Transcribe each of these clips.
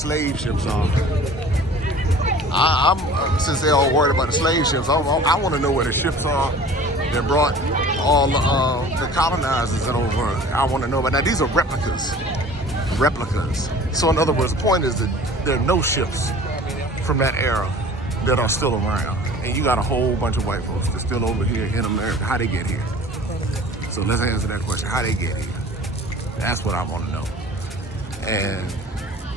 slave ships are. Since they're all worried about the slave ships, I want to know where the ships are that brought all the colonizers in over. I want to know. But now these are replicas. So in other words, the point is that there are no ships from that era that are still around. And you got a whole bunch of white folks that's still over here in America. How they get here? So let's answer that question. How they get here? That's what I want to know. And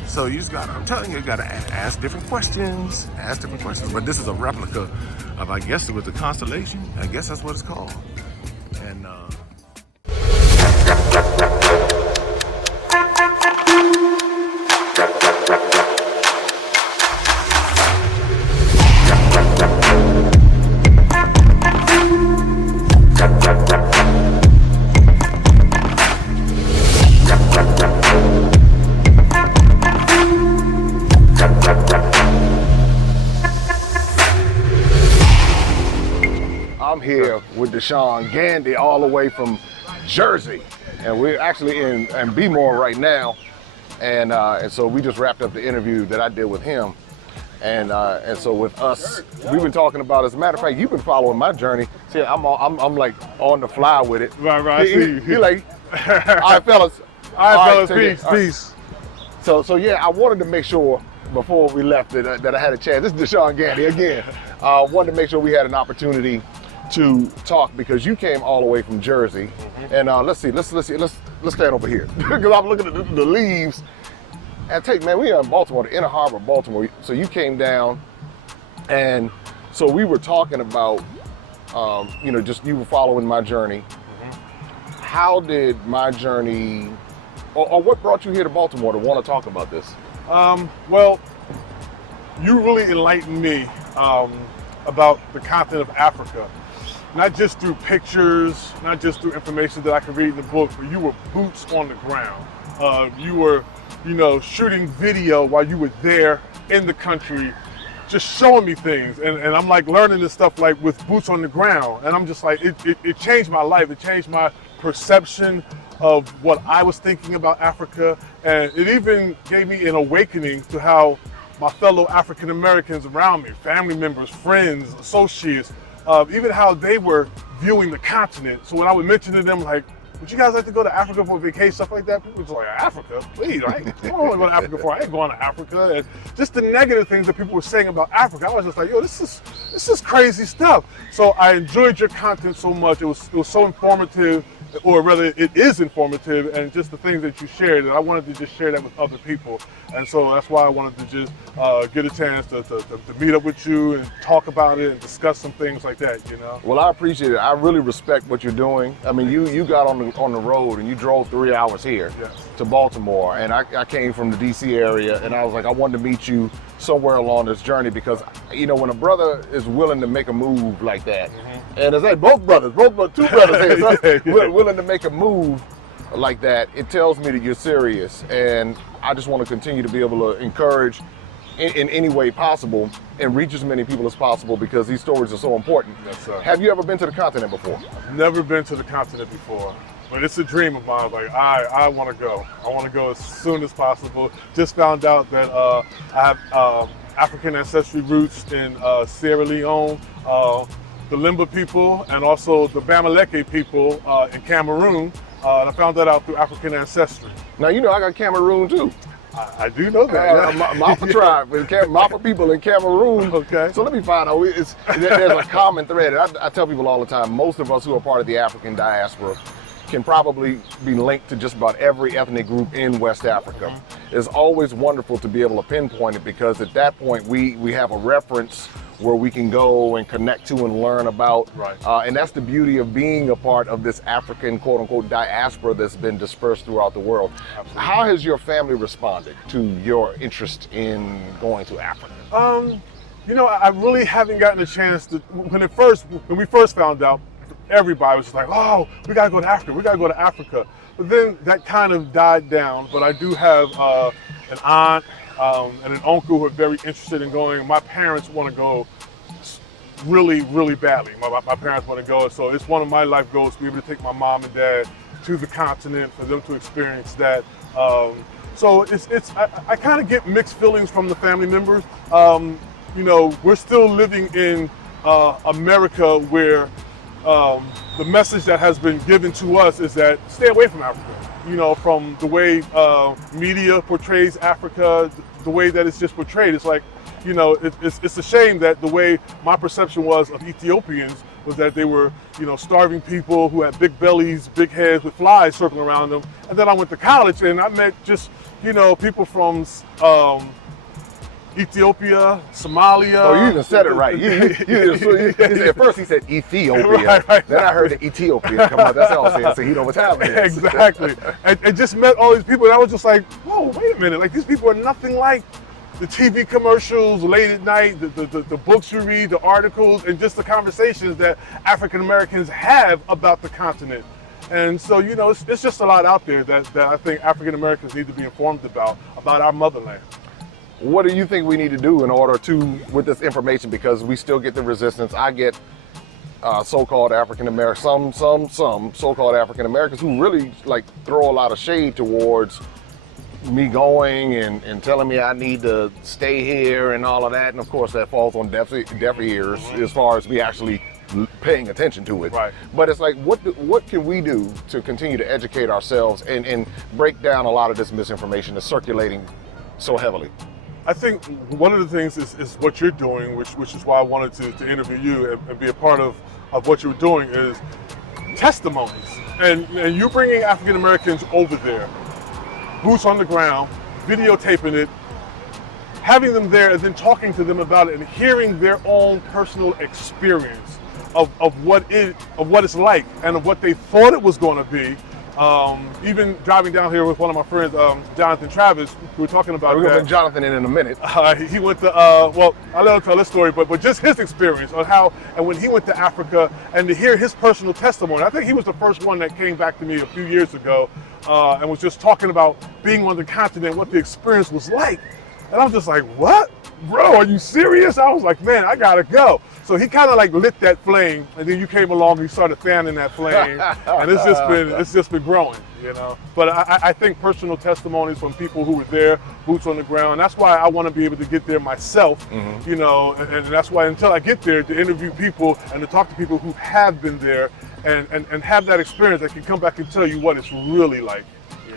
so you just gotta, I'm telling you, you gotta ask different questions. But this is a replica of, I guess it was the Constellation. I guess that's what it's called. And I'm here with Deshaun Gandy all the way from Jersey, and we're actually in Bmore right now, and so we just wrapped up the interview that I did with him, and so with us, we've been talking about. As a matter of fact, you've been following my journey. See, I'm like on the fly with it. Right. He like, all right, fellas. Peace. So yeah, I wanted to make sure before we left that I had a chance. This is Deshaun Gandy again. Wanted to make sure we had an opportunity to talk because you came all the way from Jersey, and let's stand over here because I'm looking at the leaves. And we are in Baltimore, the inner harbor of Baltimore. So you came down, and so we were talking about, just you were following my journey. How did my journey, or what brought you here to Baltimore to want to talk about this? Well, you really enlightened me about the continent of Africa. Not just through pictures, not just through information that I could read in the book, but you were boots on the ground. You were, shooting video while you were there in the country, just showing me things. And I'm like learning this stuff like with boots on the ground. And I'm just like, it changed my life. It changed my perception of what I was thinking about Africa. And it even gave me an awakening to how my fellow African Americans around me, family members, friends, associates, even how they were viewing the continent. So when I would mention to them, like, would you guys like to go to Africa for a vacation, stuff like that? People were like, Africa? Please, I don't want to go to Africa for. I ain't going to Africa. And just the negative things that people were saying about Africa, I was just like, yo, this is crazy stuff. So I enjoyed your content so much. It was so informative, or rather it is informative, and just the things that you shared, and I wanted to just share that with other people. And so that's why I wanted to just get a chance to meet up with you and talk about it and discuss some things like that, Well, I appreciate it. I really respect what you're doing. I mean, you got on the road and you drove 3 hours here to Baltimore, and I came from the DC area, and I was like, I wanted to meet you somewhere along this journey because, when a brother is willing to make a move like that, and it's like two brothers here, willing to make a move like that, it tells me that you're serious, and I just want to continue to be able to encourage in any way possible and reach as many people as possible because these stories are so important. Yes, sir. Have you ever been to the continent before? Never been to the continent before, but it's a dream of mine. Like, I want to go. I want to go as soon as possible. Just found out that I have African ancestry roots in Sierra Leone, the Limba people, and also the Bamileke people in Cameroon. And I found that out through African ancestry. Now, I got Cameroon too. I do know that. Mafa tribe, Mafa people in Cameroon. Okay. So let me find out. There's a common thread. I tell people all the time, most of us who are part of the African diaspora can probably be linked to just about every ethnic group in West Africa. It's always wonderful to be able to pinpoint it because at that point we have a reference where we can go and connect to and learn about. Right. And that's the beauty of being a part of this African, quote unquote, diaspora that's been dispersed throughout the world. Absolutely. How has your family responded to your interest in going to Africa? I really haven't gotten a chance to, when we first found out, everybody was just like, oh, we gotta go to Africa. But then that kind of died down, but I do have an aunt and an uncle who are very interested in going. My parents want to go really, really badly. My parents want to go, so it's one of my life goals to be able to take my mom and dad to the continent for them to experience that. So I kind of get mixed feelings from the family members. You know, we're still living in America where the message that has been given to us is that stay away from Africa. You know, from the way media portrays Africa, the way that it's just portrayed. It's like, you know, it's a shame that the way my perception was of Ethiopians was that they were, you know, starving people who had big bellies, big heads with flies circling around them. And then I went to college and I met just, you know, people from Ethiopia, Somalia. Oh, you even said it right. At first he said Ethiopia. Right. Then I heard the Ethiopian come out. That's all I'm saying. So you know what's happening. Exactly. and just met all these people and I was just like, whoa, wait a minute. Like, these people are nothing like the TV commercials late at night, the books you read, the articles, and just the conversations that African Americans have about the continent. And so, you know, it's just a lot out there that I think African Americans need to be informed about our motherland. What do you think we need to do in order to, with this information, because we still get the resistance? I get so-called African Americans, some so-called African Americans who really like throw a lot of shade towards me going and telling me I need to stay here and all of that. And of course that falls on deaf ears as far as me actually paying attention to it. Right. But it's like, what can we do to continue to educate ourselves and break down a lot of this misinformation that's circulating so heavily? I think one of the things is what you're doing, which is why I wanted to interview you and be a part of what you're doing, is testimonies. And you're bringing African Americans over there, boots on the ground, videotaping it, having them there and then talking to them about it and hearing their own personal experience of what it's like and of what they thought it was going to be. Even driving down here with one of my friends, Jonathan Travis, we were talking about We're that. going to bring Jonathan in a minute. He went to, well, I'll let him tell this story, but just his experience on how, and when he went to Africa and to hear his personal testimony. I think he was the first one that came back to me a few years ago and was just talking about being on the continent, what the experience was like. And I was just like, what? Bro, are you serious? I was like, man, I gotta go. So he kind of like lit that flame, and then you came along and you started fanning that flame, and it's just been growing, you know. But I think personal testimonies from people who were there, boots on the ground. That's why I want to be able to get there myself, you know, and that's why until I get there to interview people and to talk to people who have been there and have that experience, I can come back and tell you what it's really like.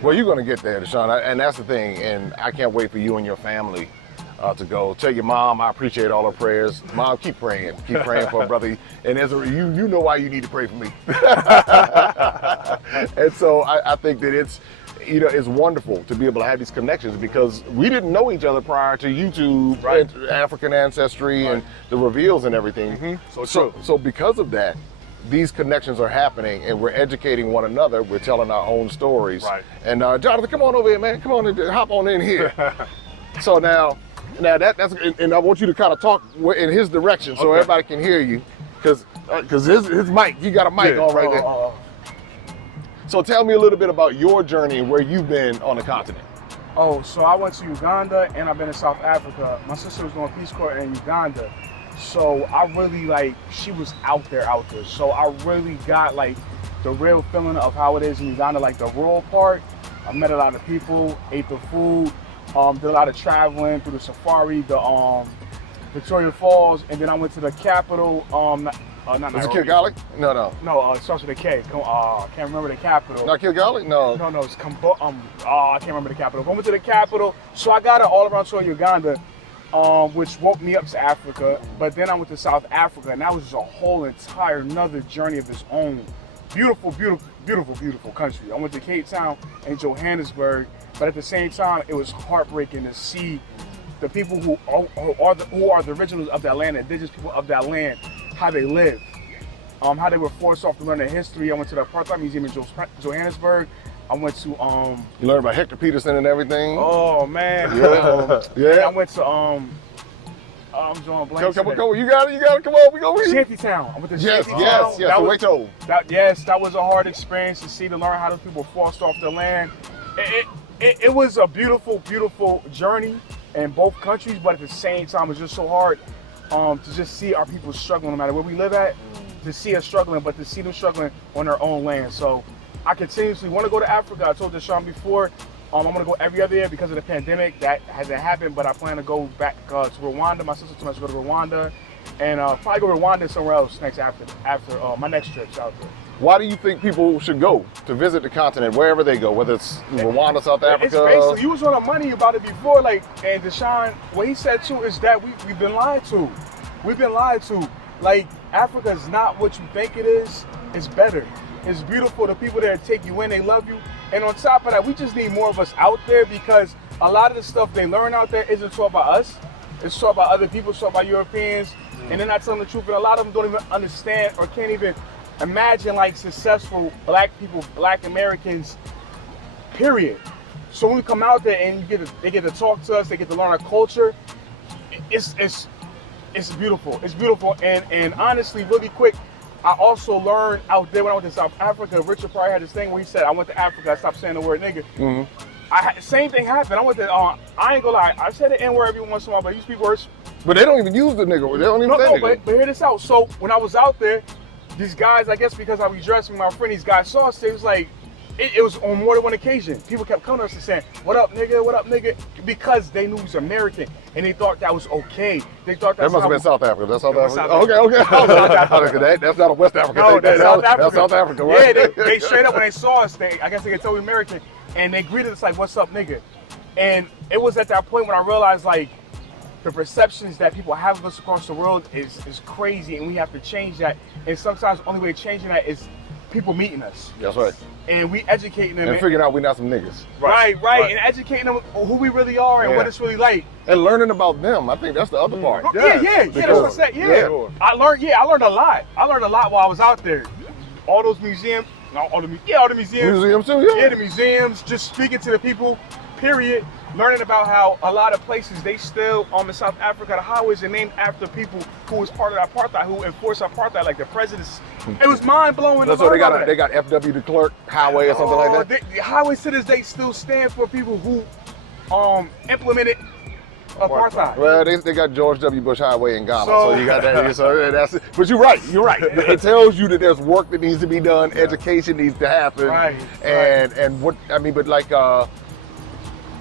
Well, you're going to get there, Deshaun, and that's the thing, and I can't wait for you and your family to go. Tell your mom I appreciate all her prayers. Mom, keep praying for a brother. And you know why you need to pray for me. And so I think that it's, you know, it's wonderful to be able to have these connections because we didn't know each other prior to YouTube, Right. and African ancestry, and the reveals and everything. So because of that, these connections are happening and we're educating one another. We're telling our own stories. Right. And Jonathan, come on over here, man. Come on and hop on in here. So now that's, and I want you to kind of talk in his direction so everybody can hear you, because his mic, you got a mic on right there. So tell me a little bit about your journey and where you've been on the continent. Oh, so I went to Uganda and I've been in South Africa. My sister was doing Peace Corps in Uganda. So I really she was out there. So I really got like the real feeling of how it is in Uganda, like the rural part. I met a lot of people, ate the food, did a lot of traveling through the safari, the Victoria Falls, and then I went to the capital, not Is it Nairobi. Kigali? No. No, it starts with a K. I can't remember the capital. Not Kigali? No. No, it's I can't remember the capital. But I went to the capital, so I got an all-around tour of Uganda, which woke me up to Africa. But then I went to South Africa, and that was just a whole entire another journey of its own. Beautiful, beautiful, beautiful, beautiful country. I went to Cape Town and Johannesburg, but at the same time, it was heartbreaking to see the people who are the originals of that land, indigenous people of that land, how they live, how they were forced off to learn their history. I went to the Apartheid Museum in Johannesburg. I went to You learned about Hector Peterson and everything. Oh man. Yeah. I went to I'm drawing blanks. Come on, you got it. Come on, we go with you. Shantytown. I went to Yes. Shantytown. Soweto. That was a hard experience to learn how those people were forced off their land. It was a beautiful, beautiful journey in both countries, but at the same time, it was just so hard to just see our people struggling, no matter where we live at, to see us struggling, but to see them struggling on their own land. So I continuously want to go to Africa. I told Deshaun before, I'm gonna go every other year because of the pandemic. That hasn't happened, but I plan to go back to Rwanda. My sister told me to go to Rwanda, and probably go to Rwanda somewhere else next after my next trip's out there. Why do you think people should go to visit the continent, wherever they go, whether it's Rwanda, South Africa? It's basically, you was on the money about it before, like, and Deshaun, what he said too is that we've been lied to. We've been lied to. Like, Africa is not what you think it is. It's better. It's beautiful. The people there take you in, they love you. And on top of that, we just need more of us out there, because a lot of the stuff they learn out there isn't taught by us. It's taught by other people, it's taught by Europeans, and they're not telling the truth. And a lot of them don't even understand or can't even imagine like successful black people, black Americans, period. So when we come out there and they get to talk to us, they get to learn our culture, it's beautiful. It's beautiful. And honestly, really quick, I also learned out there when I went to South Africa. Richard probably had this thing where he said, I went to Africa, I stopped saying the word nigga. Mm-hmm. Same thing happened. I went to, I ain't gonna lie, I said the N-word every once in a while, but these people worse. But they don't even use the nigga. They don't even say nigga. But hear this out. So when I was out there, these guys, I guess because I was dressed with my friend, these guys saw us, it was like, it was on more than one occasion. People kept coming to us and saying, what up, nigga, what up, nigga? Because they knew he was American, and they thought that was okay. They thought that must have been South Africa. That's South Africa. South Okay. That's not a West African no, thing. That's South Africa. That's South Africa, right? Yeah, they straight up, when they saw us, I guess they could tell we American, and they greeted us like, what's up, nigga? And it was at that point when I realized, like, the perceptions that people have of us across the world is crazy, and we have to change that. And sometimes the only way of changing that is people meeting us. That's right. And we educating them. And figuring out we're not some niggas. Right. And educating them on who we really are and what it's really like. And learning about them. I think that's the other part. Yeah, that's what I said. Yeah. I learned a lot. I learned a lot while I was out there. All those museums, all the museums. Museums too, yeah. Yeah, the museums, just speaking to the people, period. Learning about how a lot of places, they still, in South Africa, the highways are named after people who was part of apartheid, who enforced apartheid, like the presidents. It was mind-blowing. So they got FW de Klerk Highway or something like that? The highways to this day still stand for people who implemented apartheid. Well, they got George W. Bush Highway in Ghana, so you got that. So that's it. But you're right. It tells you that there's work that needs to be done, education needs to happen. And what, I mean, but like,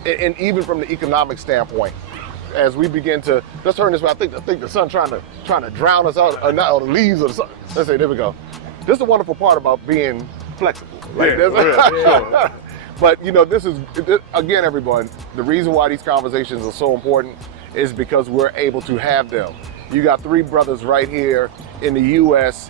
and even from the economic standpoint, as we begin to, let's turn this way. I think the sun trying to drown us out, or not, or the leaves of the sun. Let's say, there we go. This is the wonderful part about being flexible. Like But this is, again, everyone, the reason why these conversations are so important is because we're able to have them. You got 3 brothers right here in the U.S.,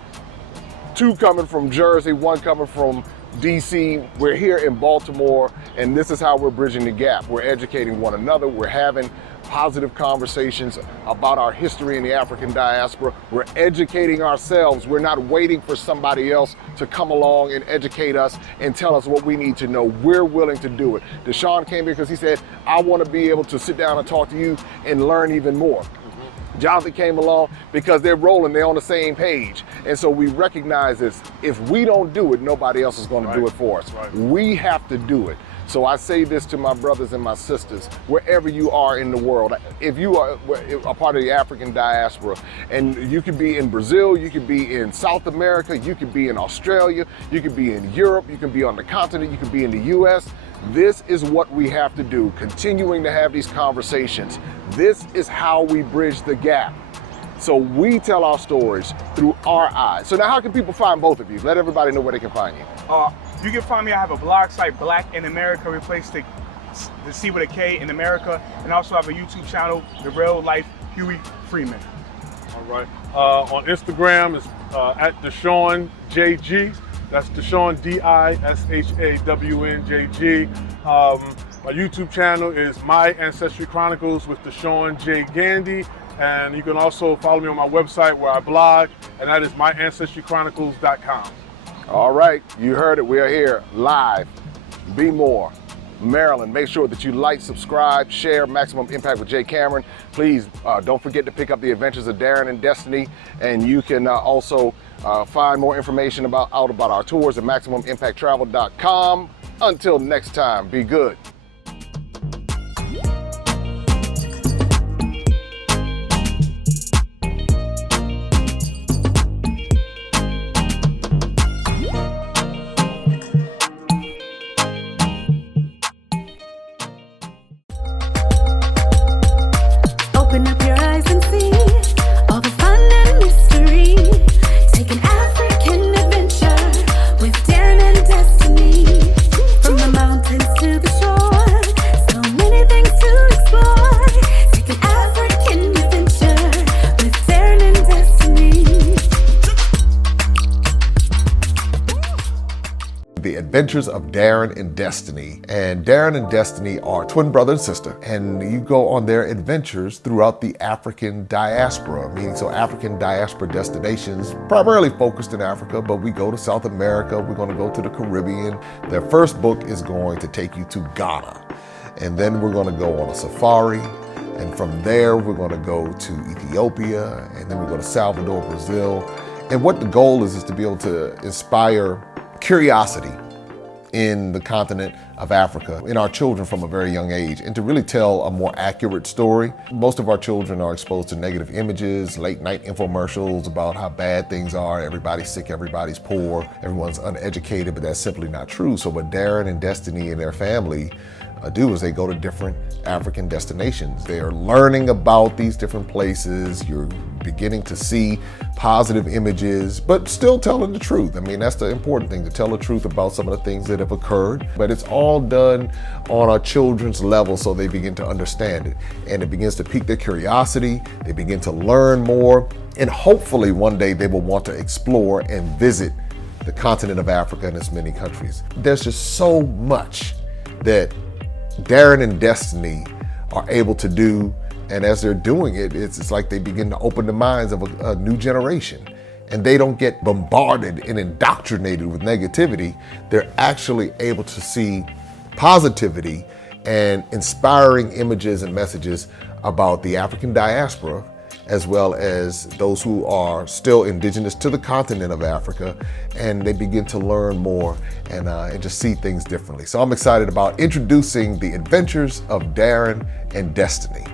2 coming from Jersey, 1 coming from DC. We're here in Baltimore, and this is how we're bridging the gap. We're educating one another. We're having positive conversations about our history in the African diaspora. We're educating ourselves. We're not waiting for somebody else to come along and educate us and tell us what we need to know. We're willing to do it. Deshaun came here because he said, I want to be able to sit down and talk to you and learn even more. Jonathan came along because they're rolling, they're on the same page. And so we recognize this. If we don't do it, nobody else is going to do it for us. We have to do it. So I say this to my brothers and my sisters, wherever you are in the world. If you are a part of the African diaspora, and you could be in Brazil, you could be in South America, you could be in Australia, you could be in Europe, you could be on the continent, you could be in the US, this is what we have to do, continuing to have these conversations. This is how we bridge the gap. So we tell our stories through our eyes. So now how can people find both of you? Let everybody know where they can find you. You can find me, I have a blog site, Black in America, replaced the C with a K in America, and I also have a YouTube channel, The Real Life Huey Freeman. All right. On Instagram, it's at Deshaun JG. That's Deshaun DISHAWNJG. My YouTube channel is My Ancestry Chronicles with Deshaun J. Gandy. And you can also follow me on my website where I blog, and that is myancestrychronicles.com. All right, you heard it. We are here live, Bmore, Maryland. Make sure that you like, subscribe, share Maximum Impact with Jay Cameron. Please don't forget to pick up The Adventures of Darren and Destiny, and you can also find more information about our tours at MaximumImpactTravel.com. Until next time, be good. Adventures of Darren and Destiny. And Darren and Destiny are twin brother and sister, and you go on their adventures throughout the African diaspora, meaning so African diaspora destinations, primarily focused in Africa, but we go to South America, we're going to go to the Caribbean. Their first book is going to take you to Ghana, and then we're going to go on a safari. And from there, we're going to go to Ethiopia, and then we go to Salvador, Brazil. And what the goal is to be able to inspire curiosity in the continent of Africa, in our children from a very young age, and to really tell a more accurate story. Most of our children are exposed to negative images, late night infomercials about how bad things are, everybody's sick, everybody's poor, everyone's uneducated, but that's simply not true. So what Darren and Destiny and their family do is they go to different African destinations. They are learning about these different places. You're beginning to see positive images, but still telling the truth. I mean, that's the important thing, to tell the truth about some of the things that have occurred. But it's all done on our children's level so they begin to understand it. And it begins to pique their curiosity. They begin to learn more. And hopefully one day they will want to explore and visit the continent of Africa and its many countries. There's just so much that Darren and Destiny are able to do, and as they're doing it, it's like they begin to open the minds of a new generation, and they don't get bombarded and indoctrinated with negativity. They're actually able to see positivity and inspiring images and messages about the African diaspora, as well as those who are still indigenous to the continent of Africa, and they begin to learn more and just see things differently. So I'm excited about introducing the Adventures of Darren and Destiny.